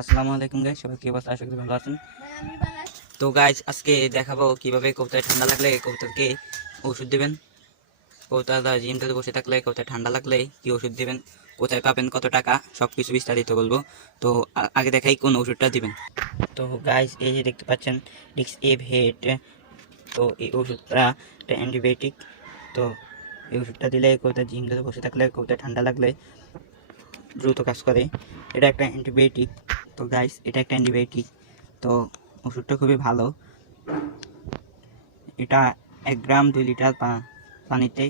আসসালামু আলাইকুম গাইস, সবাই কি অবস্থা? আশা করি ভালো আছেন। তো গাইস আজকে দেখাবো কিভাবে কবুতর ঠান্ডা লাগলে কবুতরকে ওষুধ দিবেন। কবুতর জিমটাতে বসে থাকলে কবুতর ঠান্ডা লাগলে কি ওষুধ দিবেন, কোথায় পাবেন, কত টাকা, সবকিছু বিস্তারিত বলবো। তো আগে দেখাই কোন ওষুধটা দিবেন। তো গাইস এই যে দেখতে পাচ্ছেন ডিক্স এভ হেড। তো এই ওষুধটা একটা অ্যান্টিবায়োটিক। তো এই ওষুধটা দিলে কবুতর জিমটাতে বসে থাকলে কবুতর ঠান্ডা লাগলে দ্রুত কাজ করে। এটা একটা অ্যান্টিবায়োটিক। তো গাইস এটা একটা অ্যান্টিবায়োটিক। তো ওষুধটা খুবই ভালো। এটা 1 গ্রাম 2 লিটার পানিতে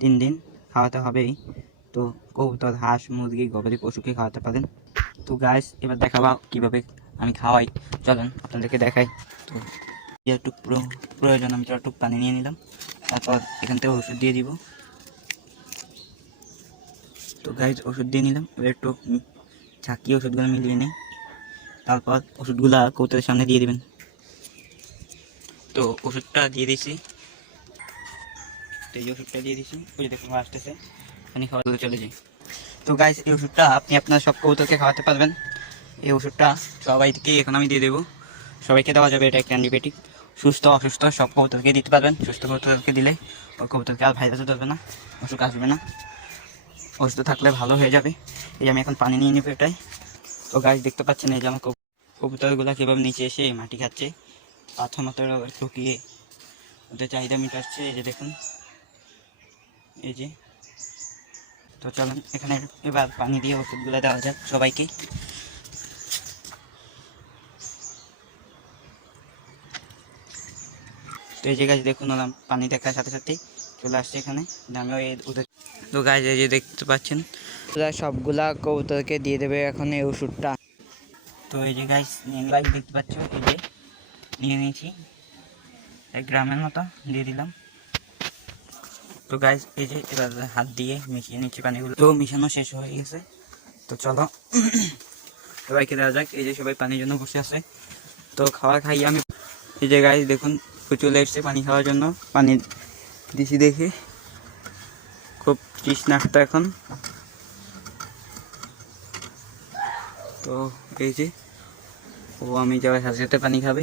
3 দিন খাওয়াতে হবে। তো কবুতর, হাঁস, মুরগি, গবাদি পশুকে খাওয়াতে পারেন। তো গাইস এবার দেখাবো কিভাবে আমি খাওয়াই, চলেন আপনাদেরকে দেখাই। তো যেটুক প্রয়োজন আমি যতটুক পানি নিয়ে নিলাম, তারপর এখান থেকে ওষুধ দিয়ে দিব। তো গাইস ওষুধ দিয়ে নিলাম, এবার একটু ঝাঁকিয়ে ওষুধগুলো মিলিয়ে নিই। তারপর ওষুধগুলা কবুতরের সামনে দিয়ে দিবেন। তো ওষুধটা দিয়ে দিয়েছি। তো এই ওষুধটা দিয়ে দিয়েছি, ওই দেখুন আসতেছে, পানি খাওয়া চলে যায়। তো গাইস এই ওষুধটা আপনি আপনার সব কবুতরকে খাওয়াতে পারবেন। এই ওষুধটা সবাইকে এখন আমি দিয়ে দেবো, সবাইকে দেওয়া যাবে। এটা একটা অ্যান্টিবায়োটিক। সুস্থ অসুস্থ সব কবুতরকে দিতে পারবেন। সুস্থ কবুতরকে দিলে ওই কবুতরকে আর ভাইরাসও ধরবে না, অসুখ আসবে না, অসুস্থ থাকলে ভালো হয়ে যাবে। এই যে আমি এখন পানি নিয়ে নেবো এটাই। তো গাইস দেখতে পাচ্ছেন এই যে আমার কবুতরগুলো কীভাবে নিচে এসে মাটি খাচ্ছে, পাথর মাথর ঠকিয়ে ওদের চাহিদা মিটাচ্ছে। এই যে দেখুন, এই যে। তো চলুন এখানে এবার পানি দিয়ে ওষুধগুলো দেওয়া যাক সবাইকে। তো এই যে গাছ দেখুন, পানি দেখার সাথে সাথেই চলে আসছে এখানে। আমি ওদের তো গাছ এই যে দেখতে পাচ্ছেন সবগুলা কবুতরকে দিয়ে দেবে এখন এই ওষুধটা। তো এই যে গাছ দেখতে পাচ্ছ, এই যে নিয়ে নিয়েছি 1 গ্রামের মতো দিয়ে দিলাম। তো গাইস এই যে এবার হাত দিয়ে মিশিয়ে নিচ্ছি পানিগুলো। তো মিশানো শেষ হয়ে গেছে। তো চলো সবাইকে দেওয়া যাক। এই যে সবাই পানির জন্য বসে আছে। তো খাওয়া খাই আমি। এই যে গাইস দেখুন চলে এসছে পানি খাওয়ার জন্য। পানি দিছি দেখে খুব তৃষ্ণার্ত এখন। তো এই যে ও আমি যাওয়ার সাথে সাথে পানি খাবে।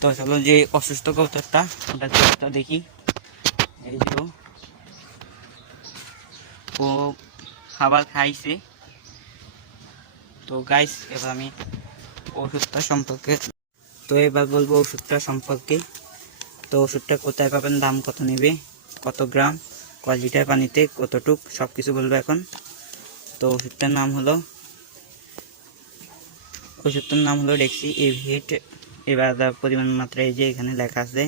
তো চলো যে অসুস্থ কবুতরটা ওটা দেখি। এই যে ও খাবার খাইছে। তো গাইস এবার আমি ওষুধটা সম্পর্কে বলবো ওষুধটা সম্পর্কে। তো ওষুধটা কোথায় পাবেন, দাম কত নেবে, কত গ্রাম, কয় লিটার পানিতে কতটুক, সব কিছু বলবো এখন। তো ওষুধটার নাম হলো ডেক্সি এভিট। এবার পরিমাণ মাত্রা এই যে এখানে লেখা আছে।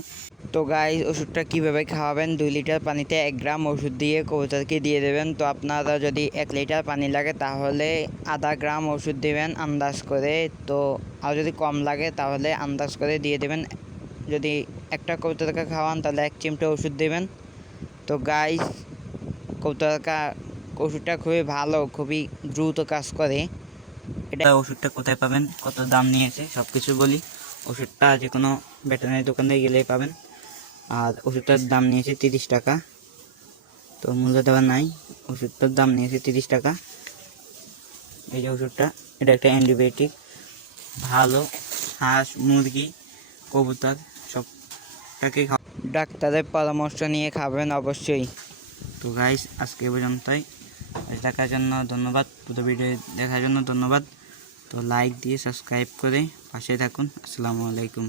তো গাইস ওষুধটা কীভাবে খাওয়াবেন, 2 লিটার পানিতে 1 গ্রাম ওষুধ দিয়ে কবুতরকে দিয়ে দেবেন। তো আপনারা যদি 1 লিটার পানি লাগে তাহলে আধা গ্রাম ওষুধ দেবেন আন্দাজ করে। তো আর যদি কম লাগে তাহলে আন্দাজ করে দিয়ে দেবেন। যদি একটা কবুতরকে খাওয়ান তাহলে 1 চিমটে ওষুধ দেবেন। তো গাইস ওষুধটা খুবই ভালো, খুবই দ্রুত কাজ করে। এটা ওষুধটা কোথায় পাবেন, কত দাম নিয়েছে সব কিছু বলি। ওষুধটা যে কোনো ভেটেরিনারি দোকানে গেলেই পাবেন। আর ওষুধটার দাম নিয়েছে 30 টাকা। তো মূল্য দেওয়া নাই, ওষুধটার দাম নিয়েছে 30 টাকা। এই যে ওষুধটা, এটা একটা অ্যান্টিবায়োটিক, ভালো হাঁস, মুরগি, কবুতর সবটাকে ডাক্তারের পরামর্শ নিয়ে খাবেন অবশ্যই। তো গাইস আজকে পর্যন্তই। দেখার জন্য ধন্যবাদ, পুরো ভিডিও দেখার জন্য ধন্যবাদ। তো লাইক দিয়ে সাবস্ক্রাইব করে পাশে থাকুন। আসসালামু আলাইকুম।